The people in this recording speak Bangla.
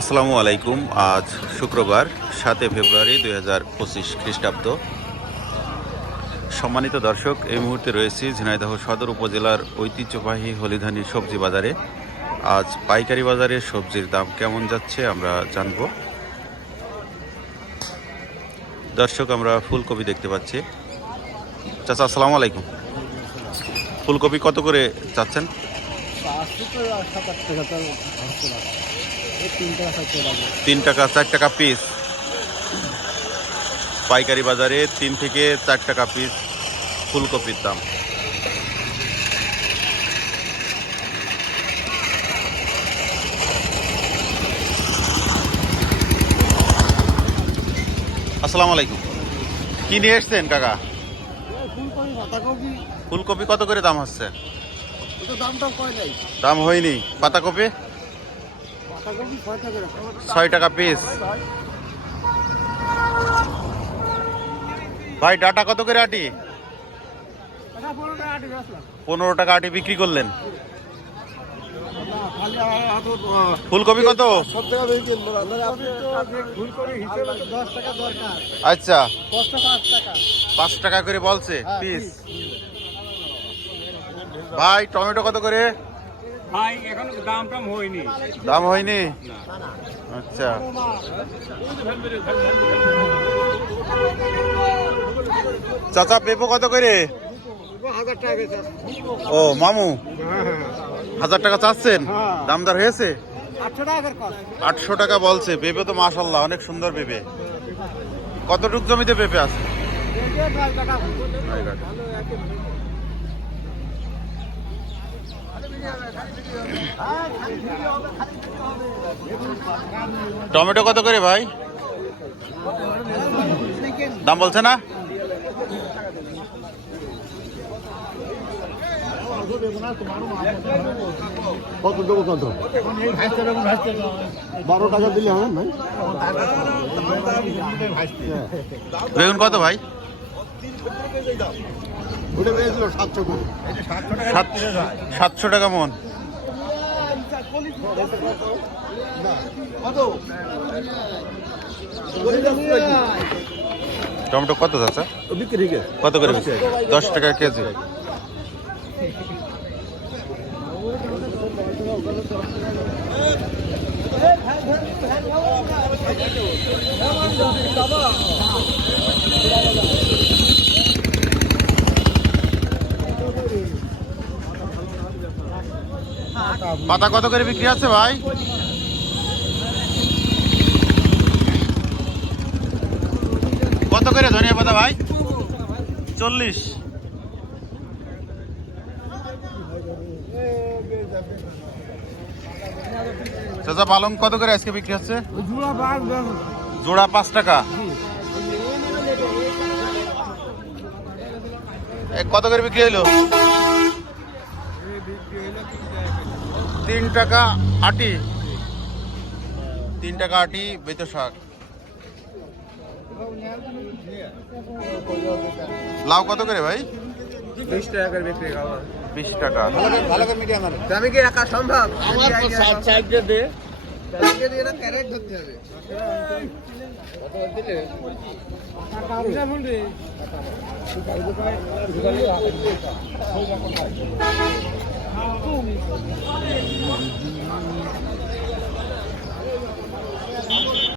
আসসালামু আলাইকুম। আজ শুক্রবার, সাতই ফেব্রুয়ারি দুই হাজার পঁচিশ খ্রিস্টাব্দ। সম্মানিত দর্শক, এই মুহূর্তে রয়েছি ঝিনাইদহ সদর উপজেলার ঐতিহ্যবাহী হলিধানি সবজি বাজারে। আজ পাইকারি বাজারে সবজির দাম কেমন যাচ্ছে আমরা জানব। দর্শক, আমরা ফুলকপি দেখতে পাচ্ছি। চাচা, আসসালামু আলাইকুম। ফুলকপি কত করে চাচ্ছেন? তিন টাকা চার টাকা পিস পাইকারি বাজারে তিন থেকে চার টাকা পিস ফুলকপির দাম। আসসালামু আলাইকুম। কি নিয়ে এসছেন কাকা? ফুলকপি কত করে দাম হচ্ছে? দাম হয়নি। পাতাকপি ছয় টাকা পিস ভাই, ডাটা কত করে আটি? পনেরো টাকা আটি বিক্রি করলেন। ফুলকপি কত? আচ্ছা। পাঁচ টাকা করে বলছে পিস ভাই, টমেটো কত করে? ভাই, এখন দাম টাম হয়নি। দাম হয়নি? আচ্ছা। চাচা, পেঁপো কত করে? ও, মামু, হাজার টাকা চাচ্ছেন? দামদার হয়েছে? আটশো টাকা বলছে, পেঁপে তো মাশাল্লাহ অনেক সুন্দর পেঁপে। কতটুক জমিতে পেঁপে আছে? টমেটো কত করে ভাই? দাম বলছে না? কত দেবো কত বারো টাকা দিলে হবে ভাই? বেগুন কত ভাই? সাতশো টাকা মন। টমেটো কত চাচা বিক্রি কত করে? দশ টাকা কেজি পাতা কত করে বিক্রি আছে ভাই? কত করে ধনিয়া পাতা ভাই? চল্লিশ। চাচা, পালং কত করে আজকে বিক্রি হচ্ছে? জোড়া পাঁচ টাকা। কত করে বিক্রি হইল? তিন টাকা আটি। তিন টাকা আটি বেত শাক। লাউ কত করে ভাই? বিশ টাকা করে বিক্রি খাওয়া বিশ টাকা। ভালো করে মিডিয়াম আমি কি একা সম্ভব? আমার তো সাইড দে। ধরতে হবে। 后面。